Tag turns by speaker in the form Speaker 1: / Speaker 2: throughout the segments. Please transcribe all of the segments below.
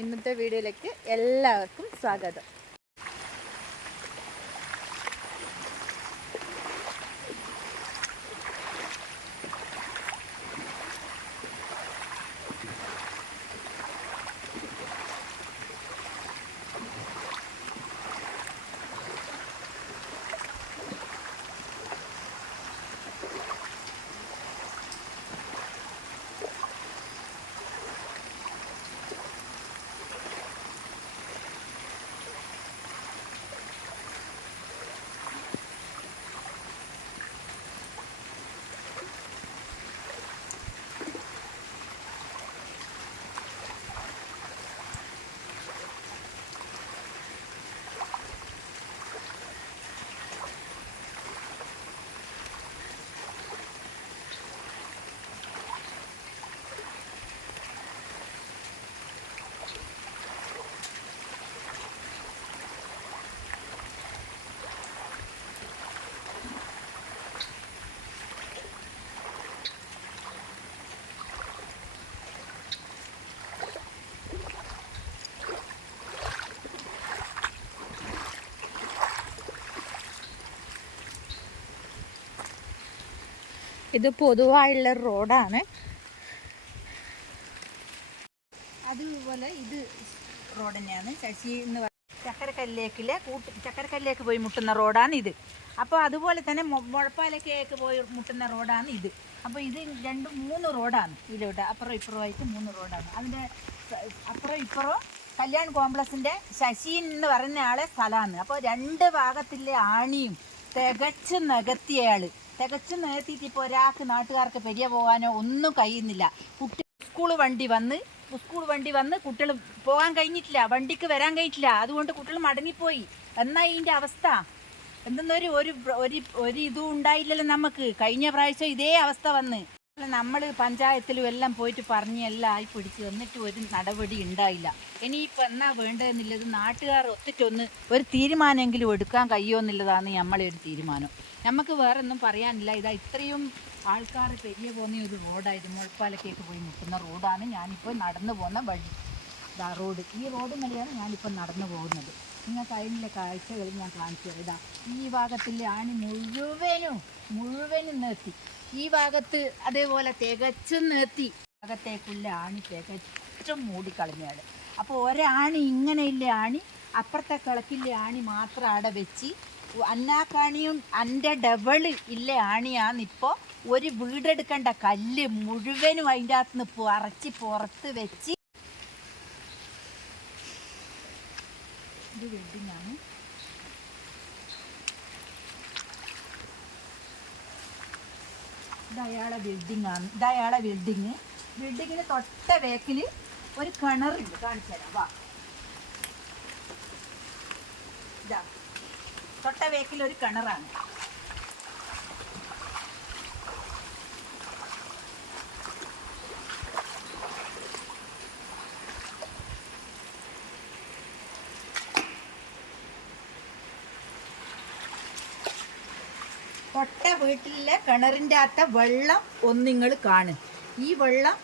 Speaker 1: ഇന്നത്തെ വീഡിയോയിലേക്ക് എല്ലാവർക്കും സ്വാഗതം. ഇത് പൊതുവായുള്ള റോഡാണ്. അതുപോലെ ഇത് റോഡ് തന്നെയാണ്. ശശി എന്ന് പറയുന്നത് ചക്കരക്കല്ലേക്കിലെ കൂട്ട് ചക്കരക്കല്ലേക്ക് പോയി മുട്ടുന്ന റോഡാണ് ഇത്. അപ്പോൾ അതുപോലെ തന്നെ മുഴപ്പാലക്കേക്ക് പോയി മുട്ടുന്ന റോഡാണ് ഇത്. അപ്പോൾ ഇത് രണ്ട് മൂന്ന് റോഡാണ് ഇതിലോട്ട് അപ്പുറം ഇപ്പുറമായിട്ട് മൂന്ന് റോഡാണ്. അതിന്റെ അപ്പുറം ഇപ്പുറം കല്യാൺ കോംപ്ലക്സിന്റെ ശശി എന്ന് പറയുന്ന ആളെ സ്ഥലമാണ്. അപ്പോൾ രണ്ട് ഭാഗത്തിലെ ആണിയും തികച്ച് നികത്തിയയാൾ തികച്ച് നികത്തിയിട്ട് ഇപ്പോൾ ഒരാൾക്ക് നാട്ടുകാർക്ക് പെരിയ പോകാനോ ഒന്നും കഴിയുന്നില്ല. കുട്ടി സ്കൂൾ വണ്ടി വന്ന് സ്കൂൾ വണ്ടി വന്ന് കുട്ടികൾ പോകാൻ കഴിഞ്ഞിട്ടില്ല വണ്ടിക്ക് വരാൻ കഴിഞ്ഞിട്ടില്ല. അതുകൊണ്ട് കുട്ടികൾ മടങ്ങിപ്പോയി. എന്നാ ഇതിന്റെ അവസ്ഥ? എന്തെന്നൊരു ഒരു ഒരു ഒരു ഇതും ഉണ്ടായില്ലല്ലോ നമുക്ക്. കഴിഞ്ഞ പ്രാവശ്യം ഇതേ അവസ്ഥ വന്ന്. നമ്മൾ പഞ്ചായത്തിലും എല്ലാം പോയിട്ട് പറഞ്ഞ് എല്ലാം ആയി പിടിച്ച് എന്നിട്ട് ഒരു നടപടി ഉണ്ടായില്ല. ഇനിയിപ്പോൾ എന്നാ വേണ്ടതെന്നുള്ളത് നാട്ടുകാർ ഒത്തിട്ടൊന്ന് ഒരു തീരുമാനമെങ്കിലും എടുക്കാൻ കഴിയുമെന്നുള്ളതാണ് നമ്മളെ ഒരു തീരുമാനം. നമുക്ക് വേറെ ഒന്നും പറയാനില്ല. ഇതാ ഇത്രയും ആൾക്കാർ പെരിയ പോകുന്ന ഒരു റോഡായിരുന്നു. മുഴപ്പാലക്കേക്ക് പോയി നിൽക്കുന്ന റോഡാണ് ഞാനിപ്പോൾ നടന്നു പോകുന്ന വഴി. ഇതാ റോഡ്. ഈ റോഡ് വഴിയാണ് ഞാനിപ്പോൾ നടന്നു പോകുന്നത്. നിങ്ങൾക്ക് അതിന്റെ കാഴ്ചകൾ ഞാൻ കാണിച്ചു തരാം. ഇതാ ഈ ഭാഗത്തിലെ ആണി മുഴുവനും മുഴുവനും നിർത്തി. ഈ ഭാഗത്ത് അതേപോലെ തികച്ചും നിർത്തി. ഭാഗത്തേക്കുള്ള ആണി തികച്ചും മൂടിക്കളഞ്ഞാണ് അപ്പോൾ ഒരാണി ഇങ്ങനെയുള്ള ആണി അപ്പുറത്തെ കിളക്കിലെ ആണി മാത്രം അവിടെ വെച്ച് അന്നാക്കാണിയും എന്റെ ഡബിൾ ഇല്ല ആണിയാന്ന് ഇപ്പോൾ ഒരു വീടെടുക്കേണ്ട കല്ല് മുഴുവനും അതിന്റെ അകത്ത് നിന്ന് പറച്ച് പുറത്ത് വെച്ച്. ഇത് വെൽഡിംഗ് ആണ് ഇത് അയാളെ ബിൽഡിംഗ് ആണ് ഇത് ബിൽഡിങ് ബിൽഡിങ്ങിന് തൊട്ട വേക്കിൽ ഒരു കിണറുണ്ട്. കാണിച്ചു തരാം. വാ. ഇതാ. തൊട്ട വേക്കിൽ ഒരു കിണറാണ്. തൊട്ട വീട്ടിലെ കിണറിന്റെ അകത്ത വെള്ളം ഒന്നിങ്ങൾ കാണും. ഈ വെള്ളം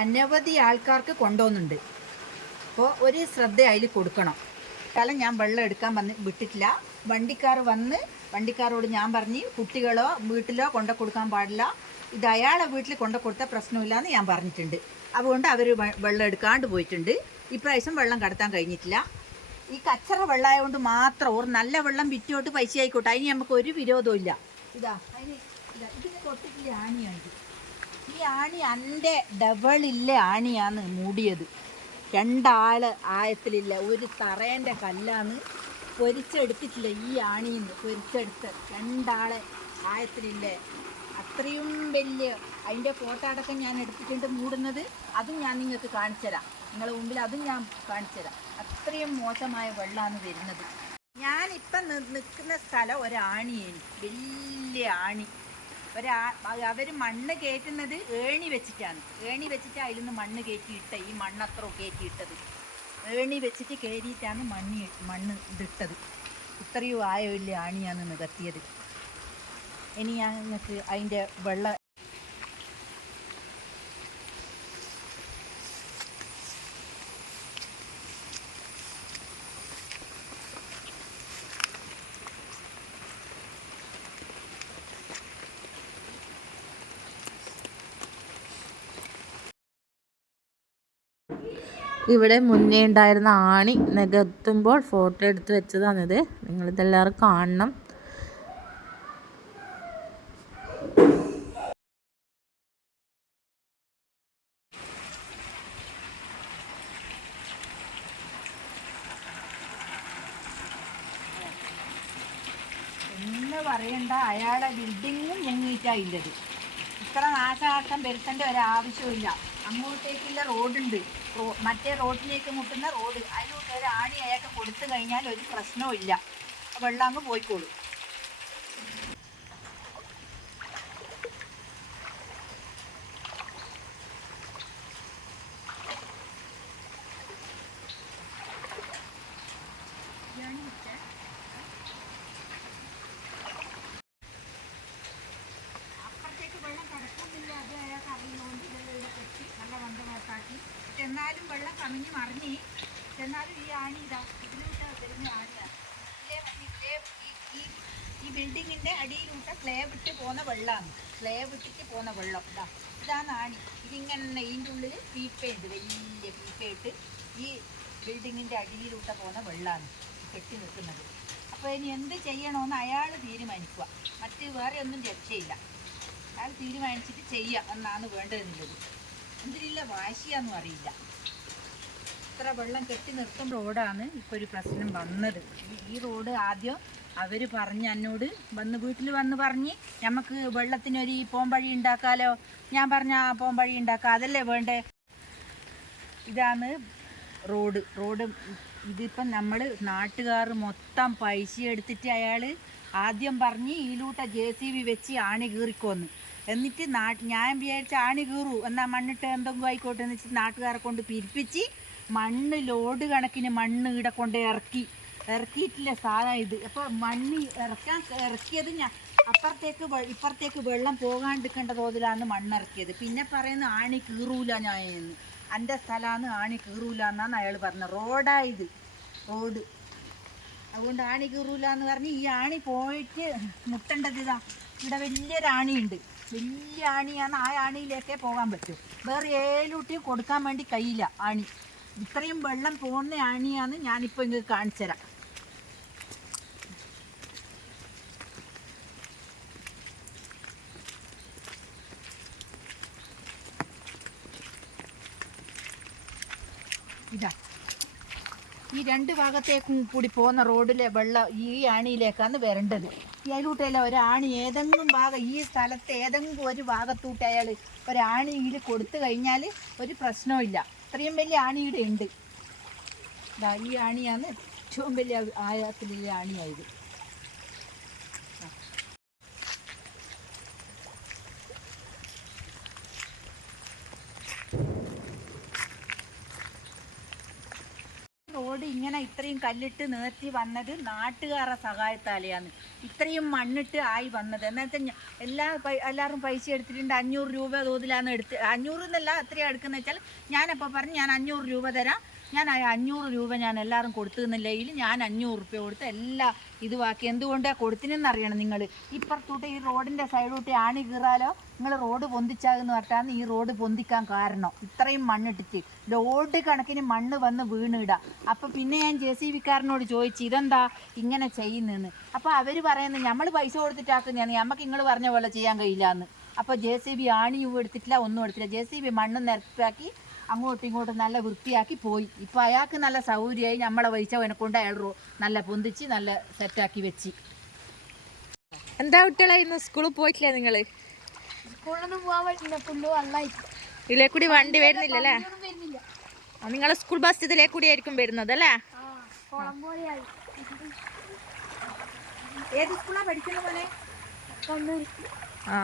Speaker 1: അനവധി ആൾക്കാർക്ക് കൊണ്ടുപോകുന്നുണ്ട്. അപ്പോൾ ഒരു ശ്രദ്ധ അതിൽ കൊടുക്കണം. കാരണം ഞാൻ വെള്ളം എടുക്കാൻ വന്ന് വിട്ടിട്ടില്ല. വണ്ടിക്കാർ വന്ന് വണ്ടിക്കാരോട് ഞാൻ പറഞ്ഞു കുട്ടികളോ വീട്ടിലോ കൊണ്ട കൊടുക്കാൻ പാടില്ല. ഇത് അയാളെ വീട്ടിൽ കൊണ്ട കൊടുത്ത പ്രശ്നമില്ല എന്ന് ഞാൻ പറഞ്ഞിട്ടുണ്ട്. അതുകൊണ്ട് അവർ വെള്ളം എടുക്കാണ്ട് പോയിട്ടുണ്ട്. ഇപ്രാവശ്യം വെള്ളം കടത്താൻ കഴിഞ്ഞിട്ടില്ല. ഈ കച്ചറ വെള്ളമായതുകൊണ്ട് മാത്രം ഒരു നല്ല വെള്ളം വിറ്റോട്ട് പൈസ ആയിക്കോട്ടെ. അതിന് നമുക്ക് ഒരു വിരോധവും ഇല്ല. ഇതാ അതിന് ഇതാ ഇതിന് തൊട്ടിട്ടില്ല ആണിയാണിത് ഈ ആണി എന്റെ ഡബിളില്ല ആണിയാണ് മൂടിയത്. രണ്ടാൾ ആയത്തിലില്ല ഒരു തറേന്റെ കല്ലാണ് പൊരിച്ചെടുത്തിട്ടില്ല ഈ ആണിന്ന് പൊരിച്ചെടുത്ത്? രണ്ടാളെ ആയത്തിലില്ലേ അത്രയും വലിയ അതിന്റെ ഫോട്ടോ അടക്കം ഞാൻ എടുത്തിട്ടുണ്ട് മൂടുന്നത്. അതും ഞാൻ നിങ്ങൾക്ക് കാണിച്ചു തരാം നിങ്ങളുടെ മുമ്പിൽ അതും ഞാൻ കാണിച്ചു തരാം അത്രയും മോശമായ വെള്ളമാണ് വരുന്നത്. ഞാനിപ്പം നിൽക്കുന്ന സ്ഥലം ഒരാണിയാണ് വലിയ ആണി. ഒരാ അവർ മണ്ണ് കയറ്റുന്നത് ഏണി വെച്ചിട്ടാണ്. ഏണി വെച്ചിട്ട് അതിൽ നിന്ന് മണ്ണ് കയറ്റിയിട്ട ഈ മണ്ണത്ര കയറ്റിയിട്ടത്. ഏണി വെച്ചിട്ട് കയറിയിട്ടാണ് മണ്ണി മണ്ണ് ഇതിട്ടത്. ഇത്രയും ആയ വലിയ ആണിയാണ് നികത്തിയത് ഇനി ഞാൻ അതിന്റെ വെള്ളം
Speaker 2: ഇവിടെ മുന്നേ ഉണ്ടായിരുന്ന ആണി നികത്തുമ്പോൾ ഫോട്ടോ എടുത്ത് വെച്ചതാണിത്. നിങ്ങളിതെല്ലാവരും കാണണം.
Speaker 1: പറയണ്ട അയാളെ ബിൽഡിങ്ങും മുങ്ങിയിട്ടായില്ലത് ഇത്ര നാശാക്കം വരുത്തേണ്ട ഒരാവശ്യമില്ല അങ്ങോട്ടേക്കുള്ള റോഡുണ്ട്. റോ- മറ്റേ റോഡിലേക്ക് മുട്ടുന്ന റോഡ്. അതിലൂടെ ഒരു ആണി അയാൾക്ക് കൊടുത്തു കഴിഞ്ഞാൽ ഒരു പ്രശ്നവും ഇല്ല. വെള്ളം അങ്ങ് പോയിക്കോളും അപ്പുറത്തേക്ക് വെള്ളം കിടക്കുന്നില്ല അത് അയാൾക്ക് അറിയുന്നതുകൊണ്ട് ഇതെല്ലാം ഇവിടെ കെട്ടി നല്ല ബന്ധമാക്കി എന്നാലും വെള്ളം കമിഞ്ഞ് മറിഞ്ഞ്. എന്നാലും ഈ ആണി ഇതാ ഇതിലൂട്ട് വരുന്ന ആണിയാണ് ഇതിലെ ഈ ഈ- ബിൽഡിങ്ങിന്റെ അടിയിലൂട്ട് ക്ലേ വിട്ട് പോകുന്ന വെള്ളമാണ് ക്ലേ വിട്ടിട്ട് പോകുന്ന വെള്ളം. ഇതാ ഇതാണ് ആണി ഇതിങ്ങനെ ഇതിന്റെ ഉള്ളിൽ പീപ്പയുണ്ട്. വലിയ പീപ്പയിട്ട് ഈ ബിൽഡിങ്ങിന്റെ അടിയിലൂട്ട് പോകുന്ന വെള്ളമാണ് കെട്ടി നിൽക്കുന്നത്. അപ്പോൾ ഇനി എന്ത് ചെയ്യണമെന്ന് അയാൾ തീരുമാനിക്കുക. മറ്റ് വേറെ ഒന്നും രക്ഷയില്ല അയാൾ തീരുമാനിച്ചിട്ട് ചെയ്യാം എന്നാണ് വേണ്ടതെന്നുള്ളത്. എന്തിനില്ല വാശിയാന്നും അറിയില്ല. ഇത്ര വെള്ളം കെട്ടി നിർത്തും റോഡാണ് ഇപ്പോൾ ഒരു പ്രശ്നം വന്നത്. ഈ- റോഡ് ആദ്യം അവർ പറഞ്ഞ് എന്നോട് വന്ന് വീട്ടിൽ വന്ന് പറഞ്ഞ് നമുക്ക് വെള്ളത്തിനൊരു ഈ പോംവഴി ഉണ്ടാക്കാലോ ഞാൻ പറഞ്ഞ ആ പോംവഴി ഉണ്ടാക്കാം അതല്ലേ വേണ്ടേ? ഇതാണ് റോഡ്. റോഡ് ഇതിപ്പം നമ്മൾ നാട്ടുകാർ മൊത്തം പൈസ എടുത്തിട്ട് അയാൾ ആദ്യം പറഞ്ഞ് ഈലൂട്ട ജെ സി ബി വെച്ച് ആണി കീറിക്കോന്ന്. എന്നിട്ട് നാ ഞാൻ വിചാരിച്ച ആണി കീറൂ എന്നാൽ മണ്ണിട്ട് എന്തെങ്കിലും ആയിക്കോട്ടെ എന്ന് വെച്ചിട്ട് നാട്ടുകാരെ കൊണ്ട് പിരിപ്പിച്ച് മണ്ണ് ലോഡ് കണക്കിന് മണ്ണ് ഇവിടെ കൊണ്ട് ഇറക്കി. ഇറക്കിയിട്ടില്ല സാധനം ഇത്. അപ്പോൾ മണ്ണ് ഇറക്കാൻ ഇറക്കിയത് ഞാൻ അപ്പുറത്തേക്ക് ഇപ്പുറത്തേക്ക് വെള്ളം പോകാണ്ടിരിക്കേണ്ട തോതിലാണ് മണ്ണിറക്കിയത് പിന്നെ പറയുന്ന ആണി കീറൂല ഞാൻ എന്ന്. എന്റെ സ്ഥലമാണ് ആണി കീറൂല എന്നാണ് അയാൾ പറഞ്ഞത്. റോഡായത് റോഡ്. അതുകൊണ്ട് ആണി കീറൂല എന്ന് പറഞ്ഞ് ഈ ആണി പോയിട്ട് മുട്ടേണ്ടത് ഇതാ. ഇവിടെ വലിയൊരു ആണിയുണ്ട്. വലിയ ആണിയാണ് ആ ആണിയിലേക്കേ പോകാൻ പറ്റും. വേറെ ഏലൂട്ടിയും കൊടുക്കാൻ വേണ്ടി കയ്യില്ല ആണി. ഇത്രയും വെള്ളം പോകുന്ന ആണിയാണ് ഞാനിപ്പോൾ ഇങ്ങ് കാണിച്ചു തരാം. ഇതാ. ഈ രണ്ട് ഭാഗത്തേക്കും കൂടി പോകുന്ന റോഡിലെ വെള്ളം ഈ ആണിയിലേക്കാണ് വരേണ്ടത്. ഈ അതിലൂട്ടല്ല ഒരാണി ഏതെങ്കിലും ഭാഗം ഈ സ്ഥലത്ത് ഏതെങ്കിലും ഒരു ഭാഗത്തൂട്ട് അയാൾ ഒരാണിയിൽ കൊടുത്തു കഴിഞ്ഞാൽ ഒരു പ്രശ്നവും ഇത്രയും വലിയ ആണിയുടെ ഉണ്ട്. ഈ ആണിയാണ് ഏറ്റവും വലിയ ആയത്തിലെ ആണിയായത് റോഡ് ഇങ്ങനെ ഇത്രയും കല്ലിട്ട് നേർത്തി വന്നത് നാട്ടുകാരുടെ സഹായത്താലെയാണ്. ഇത്രയും മണ്ണിട്ട് ആയി വന്നത്. എന്നുവെച്ചാൽ എല്ലാ എല്ലാവരും പൈസ എടുത്തിട്ടുണ്ട്. അഞ്ഞൂറ് രൂപ തോതിലാണ് എടുത്ത് അഞ്ഞൂറ് എന്നല്ല എത്രയാണ് എടുക്കുന്നത് വെച്ചാൽ ഞാനപ്പോൾ പറഞ്ഞു ഞാൻ അഞ്ഞൂറ് രൂപ തരാം. ഞാൻ അഞ്ഞൂറ് രൂപ ഞാൻ എല്ലാവരും കൊടുത്തു എന്നില്ലെങ്കിൽ ഞാൻ അഞ്ഞൂറ് രൂപ കൊടുത്ത് എല്ലാ ഇതുവാക്കി എന്തുകൊണ്ടാണ് കൊടുത്തിനെന്ന് അറിയണം നിങ്ങൾ ഇപ്പുറത്തൂട്ട് ഈ റോഡിന്റെ സൈഡോട്ട് ആണി കീറാലോ? നിങ്ങൾ റോഡ് പൊന്തിച്ചാകുന്ന പറഞ്ഞാൽ ഈ റോഡ് പൊന്തിക്കാൻ കാരണം. ഇത്രയും മണ്ണിട്ടിട്ട്. ലോഡ് കണക്കിന് മണ്ണ് വന്ന് വീണിടാം. അപ്പം പിന്നെ ഞാൻ ജെ സി വിക്കാരനോട് ചോദിച്ചു ഇതെന്താ ഇങ്ങനെ ചെയ്യുന്നതെന്ന് അപ്പോൾ അവർ പറയുന്നത് നമ്മൾ പൈസ കൊടുത്തിട്ടാക്കുന്നതാണ്. നമുക്ക് നിങ്ങൾ പറഞ്ഞ പോലെ ചെയ്യാൻ കഴിയില്ല എന്ന് അപ്പോൾ ജെ സി ബി ആണിയും എടുത്തിട്ടില്ല ഒന്നും എടുത്തില്ല. ജെ സി ബി മണ്ണ് നിരപ്പാക്കി അങ്ങോട്ടും ഇങ്ങോട്ടും നല്ല വൃത്തിയാക്കി പോയി. ഇപ്പോൾ അയാൾക്ക് നല്ല സൗകര്യമായി നമ്മളെ പൈസ കൊണ്ട് അയാൾ നല്ല പൊന്തിച്ച് നല്ല സെറ്റാക്കി വെച്ച്.
Speaker 2: എന്താ കുട്ടികളെ ഇന്ന് സ്കൂളിൽ പോയിട്ടില്ല നിങ്ങൾ
Speaker 3: സ്കൂളിലൊന്നും പോകാൻ പറ്റില്ല ഫുള്ള് വെള്ളമായി
Speaker 2: ഇതിലേ കൂടി വണ്ടി വരുന്നില്ലല്ലേ? നിങ്ങളെ സ്കൂൾ ബസ് ഇതിലേ കൂടി ആയിരിക്കും വരുന്നത് അല്ലേ
Speaker 1: ഏത് സ്കൂളാ പഠിക്കുന്ന പോലെ
Speaker 2: ആ.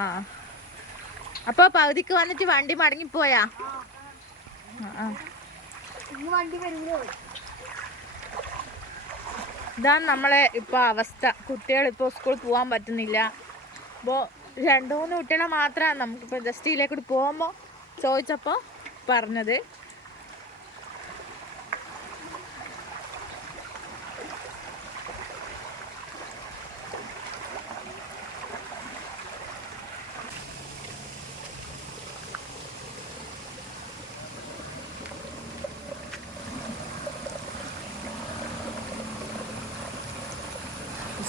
Speaker 2: അപ്പോൾ പകുതിക്ക് വന്നിട്ട് വണ്ടി മടങ്ങിപ്പോയാ ആ, ആ.
Speaker 3: ഇന്ന് വണ്ടി വരുമല്ലോ
Speaker 2: ഇതാണ് നമ്മളെ ഇപ്പോൾ അവസ്ഥ. കുട്ടികൾ ഇപ്പോൾ സ്കൂളിൽ പോകാൻ പറ്റുന്നില്ല. അപ്പോൾ രണ്ട് മൂന്ന് കുട്ടികളെ മാത്രമാണ് നമുക്കിപ്പോൾ ജസ്റ്റിയിലേക്കൂടി പോകുമ്പോ പോകുമ്പോൾ ചോദിച്ചപ്പോൾ പറഞ്ഞത്.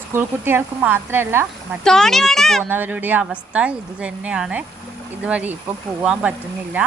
Speaker 2: സ്കൂൾ കുട്ടികൾക്ക് മാത്രമല്ല മറ്റു പോകുന്നവരുടെ അവസ്ഥ ഇത് തന്നെയാണ്. ഇതുവഴി ഇപ്പോൾ പോകാൻ പറ്റുന്നില്ല.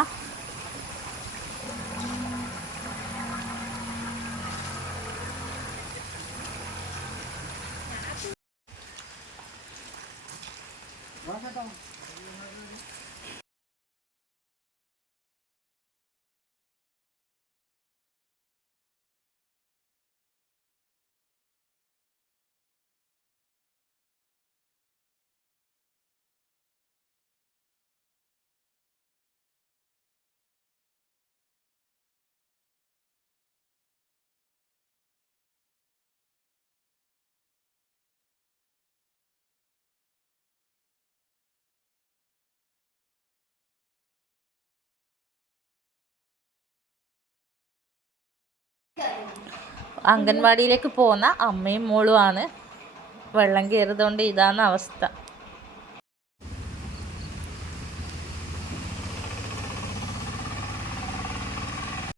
Speaker 2: അംഗൻവാടിയിലേക്ക് പോകുന്ന അമ്മയും മോളുമാണ് വെള്ളം കയറിയതുകൊണ്ട് ഇതാണ് അവസ്ഥ.